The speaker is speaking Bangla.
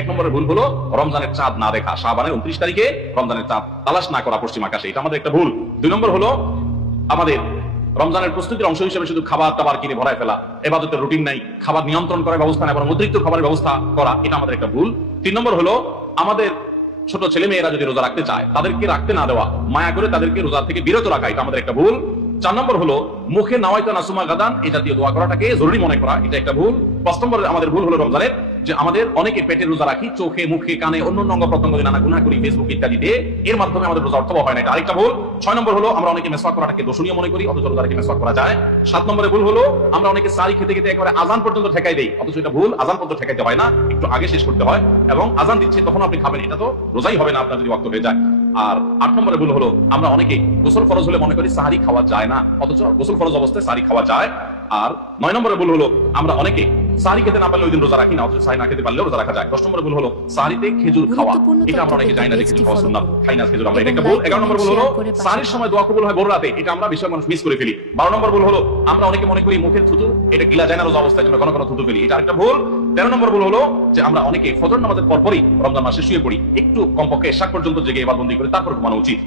এক নম্বরের ভুল হলো রমজানের চাঁদ না দেখা, শাবানের 29 তারিখে রমজানের চাঁদ তালাশ না করা পশ্চিম আকাশে, এটা আমাদের একটা ভুল। 2 নম্বর হলো আমাদের রমজানের প্রস্তুতির অংশ হিসেবে শুধু খাবার টাবার কিনে ভরায় ফেলা, ইবাদতের রুটিন নাই, খাবার নিয়ন্ত্রণ করার ব্যবস্থা নাই, এবং অতিরিক্ত খাবারের ব্যবস্থা করা, এটা আমাদের একটা ভুল। 3 নম্বর হলো আমাদের ছোট ছেলে মেয়েরা যদি রোজা রাখতে চায় তাদেরকে রাখতে না দেওয়া, মায়া করে তাদেরকে রোজা থেকে বিরত রাখা, এটা আমাদের একটা ভুল। 4 নম্বর হলো মুখে নাওয়াইতা নাসুমা গাদান এই জাতীয় দোয়া করাটাকে জরুরি মনে করা, এটা একটা ভুল। 5 নম্বর আমাদের ভুল হলো রমজানের যে আমাদের অনেকে পেটে রোজা রাখি, চোখে মুখে কানে অন্য অঙ্গ প্রত্যঙ্গ দিয়ে নানা গুনাহ করি ফেসবুক ইত্যাদিতে, এর মাধ্যমে আমাদের রোজা অর্থবহ হয় না, এটা আরেকটা ভুল। 6 নম্বর হলো আমরা অনেকে মেসওয়াক করাটাকে দোষণীয় মনে করি, অথচ রোজা রেখে মেসওয়াক করা যায়। 7 নম্বরে ভুল হলো আমরা অনেকে সারি খেতে খেতে একেবারে আজান পর্যন্ত ঠেকাই দেই, অথচ এটা ভুল, আজান পর্যন্ত ঠেকাইতে হয় না, একটু আগে শেষ করতে হয়, এবং আজান দিচ্ছে তখন আপনি খাবেন, এটা তো রোজাই হবে না আপনার যদি ওয়াক্ত হয়ে যায়। আর 8 নম্বরে ভুল হলো আমরা অনেকে গোসল ফরজ হলে মনে করি সাহারি খাওয়া যায় না, অথচ গোসল ফরজ অবস্থায় সাহারি খাওয়া যায়। আর 9 নম্বরে ভুল হলো আমরা অনেকে সাহারি খেতে না পারলে ওই দিন রোজা রাখি না, অথচ সাহারি না খেতে পারলেও রোজা রাখা যায়। 10 নম্বরে ভুল হলো সাহারিতে খেজুর খাওয়া, এটা আমরা অনেকে জানি না যে খেজুর খাওয়া সুন্নাত, খাই না খেজুর আমরা, এটা একটা ভুল। 11 নম্বর ভুল হলো সাহারির সময় দোয়া কবুল হয় ভোর রাতে, এটা আমরা বেশিরভাগ মানুষ মিস করে ফেলি। 12 নম্বর ভুল হলো আমরা অনেকে মনে করি মুখের থুতু এটা গিলা যায় না রোজা অবস্থায়, আমরা ঘন ঘন থুতু ফেলি, এটা আরেকটা ভুল। 13 নম্বর ভুল হলো যে আমরা অনেকে ফজর নামাজের পরপরই রমজান মাসে শুয়ে পড়ি, একটু কমপক্ষে এশা পর্যন্ত জেগে ইবাদত বন্দেগী করে তারপর ঘুমানো উচিত।